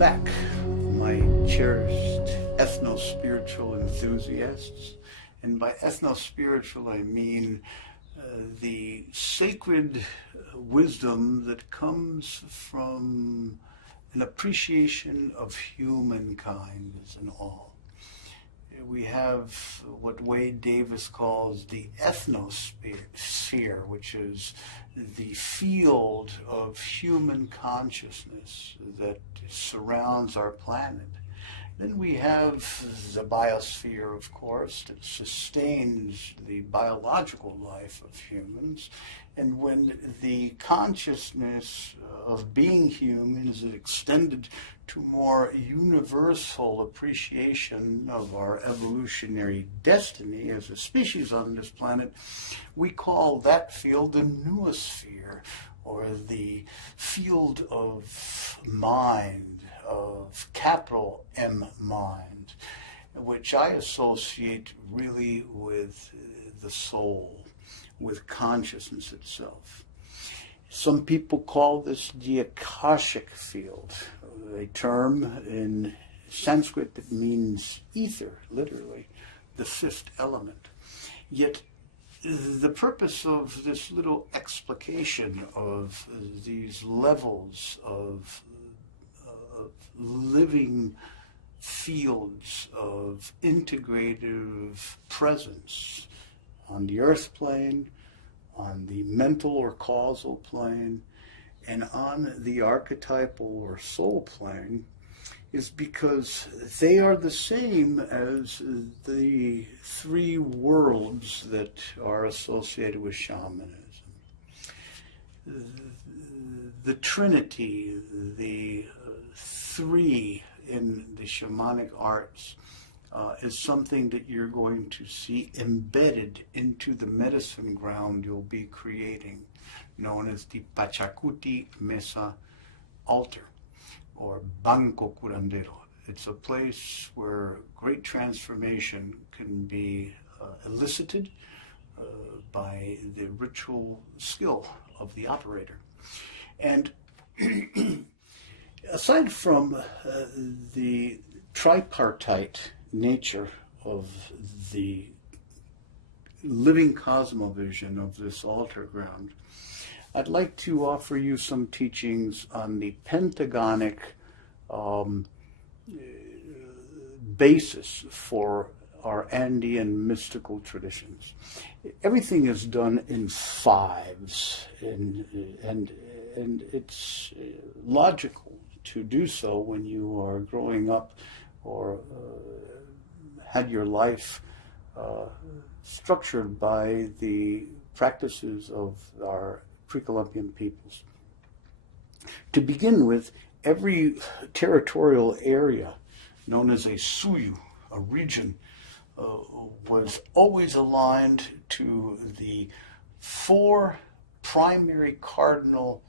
back, my cherished ethno-spiritual enthusiasts. And by ethno-spiritual, I mean the sacred wisdom that comes from an appreciation of humankind as an all. We have what Wade Davis calls the ethnosphere, which is the field of human consciousness that surrounds our planet. Then we have the biosphere, of course, that sustains the biological life of humans. And when the consciousness of being human is extended to more universal appreciation of our evolutionary destiny as a species on this planet, we call that field the noosphere, or the field of mind, of capital M mind, which I associate really with the soul, with consciousness itself. Some people call this the Akashic field, a term in Sanskrit that means ether, literally, the fifth element. Yet the purpose of this little explication of these levels of living fields of integrative presence on the earth plane, on the mental or causal plane, and on the archetypal or soul plane is because they are the same as the three worlds that are associated with shamanism. The Trinity, the three in the shamanic arts, is something that you're going to see embedded into the medicine ground you'll be creating, known as the Pachakuti Mesa altar, or Banco Curandero. It's a place where great transformation can be elicited by the ritual skill of the operator. And aside from the tripartite nature of the living cosmovision of this altar ground, I'd like to offer you some teachings on the pentagonic basis for our Andean mystical traditions. Everything is done in fives, and it's logical to do so when you are growing up or had your life structured by the practices of our pre-Columbian peoples. To begin with, every territorial area known as a suyu, a region, was always aligned to the four primary cardinal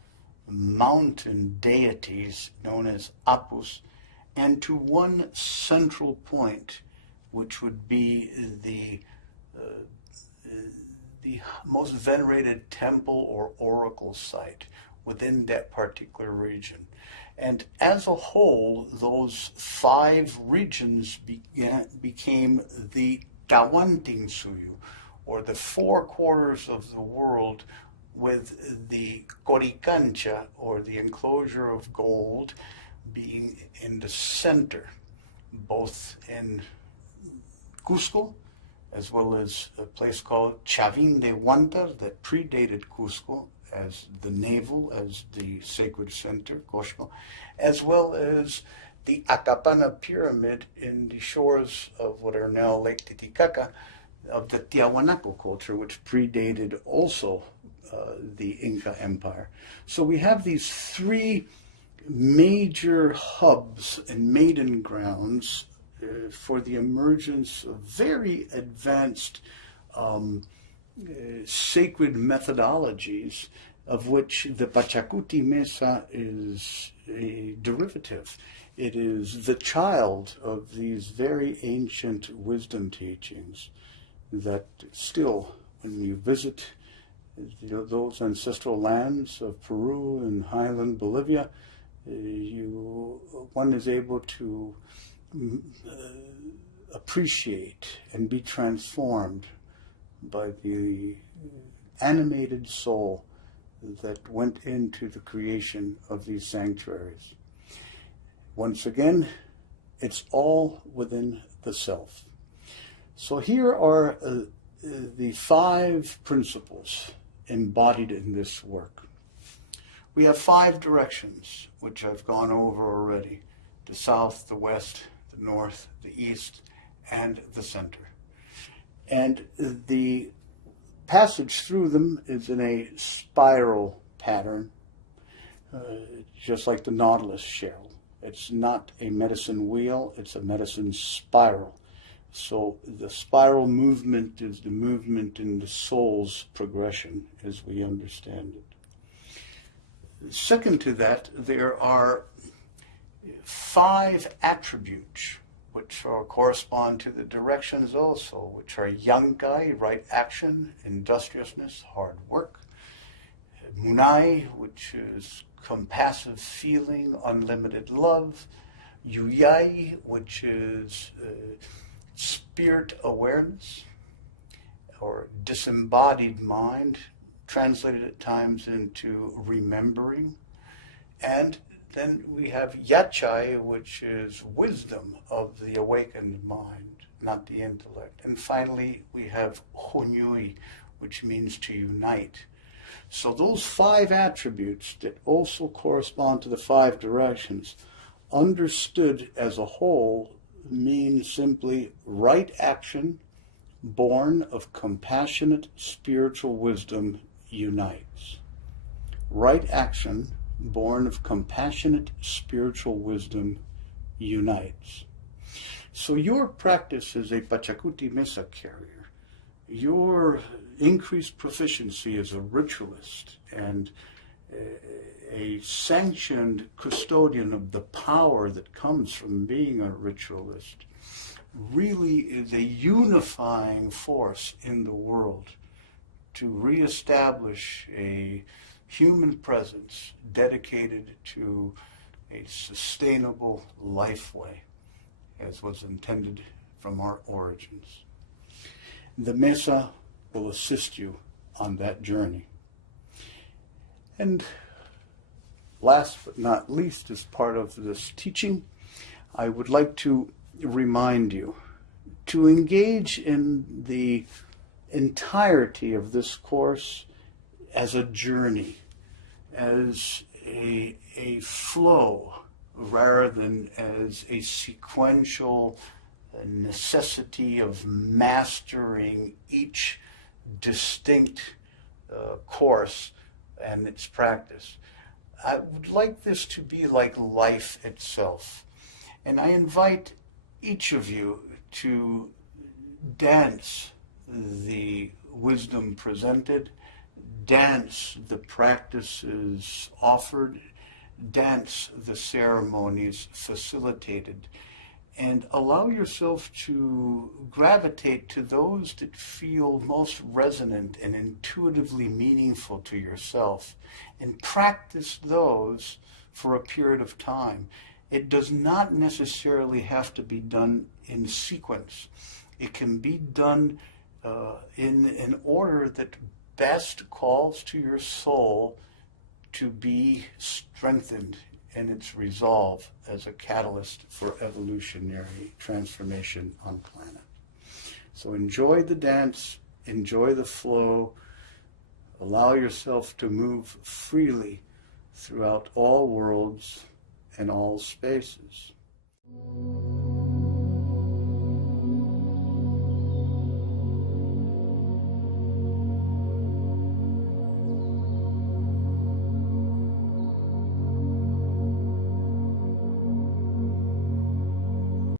mountain deities known as apus, and to one central point, which would be the most venerated temple or oracle site within that particular region. And as a whole, those five regions became the Tawantinsuyu, or the four quarters of the world, with the Coricancha, or the enclosure of gold, being in the center, both in Cusco, as well as a place called Chavín de Huántar that predated Cusco as the navel, as the sacred center, Cosco, as well as the Acapana pyramid in the shores of what are now Lake Titicaca, of the Tiahuanaco culture, which predated also the Inca Empire. So we have these three major hubs and maiden grounds for the emergence of very advanced sacred methodologies, of which the Pachakuti Mesa is a derivative. It is the child of these very ancient wisdom teachings that still, when you visit those ancestral lands of Peru and highland Bolivia, one is able to appreciate and be transformed by the animated soul that went into the creation of these sanctuaries. Once again, it's all within the self. So here are the 5 principles embodied in this work. We have 5 directions, which I've gone over already: the south, the west, the north, the east, and the center. And the passage through them is in a spiral pattern, just like the Nautilus shell. It's not a medicine wheel, it's a medicine spiral. So the spiral movement is the movement in the soul's progression as we understand it. Second to that, there are 5 attributes which correspond to the directions also, which are Yankai, right action, industriousness, hard work; Munai, which is compassive feeling, unlimited love; Yuyai, which is spirit awareness, or disembodied mind, translated at times into remembering; and then we have Yachai, which is wisdom of the awakened mind, not the intellect. And finally, we have Honyui, which means to unite. So those 5 attributes that also correspond to the 5 directions, understood as a whole, mean simply right action, born of compassionate spiritual wisdom, unites. Right action, born of compassionate spiritual wisdom, unites. So your practice as a Pachakuti Mesa carrier, your increased proficiency as a ritualist and a sanctioned custodian of the power that comes from being a ritualist, really is a unifying force in the world to reestablish a human presence dedicated to a sustainable lifeway, as was intended from our origins. The Mesa will assist you on that journey. And last but not least, as part of this teaching, I would like to remind you to engage in the entirety of this course as a journey, as a flow, rather than as a sequential necessity of mastering each distinct course and its practice. I would like this to be like life itself. And I invite each of you to dance the wisdom presented, dance the practices offered, dance the ceremonies facilitated, and allow yourself to gravitate to those that feel most resonant and intuitively meaningful to yourself, and practice those for a period of time. It does not necessarily have to be done in sequence. It can be done in an order that best calls to your soul to be strengthened in its resolve as a catalyst for evolutionary transformation on planet. So enjoy the dance, enjoy the flow, allow yourself to move freely throughout all worlds and all spaces.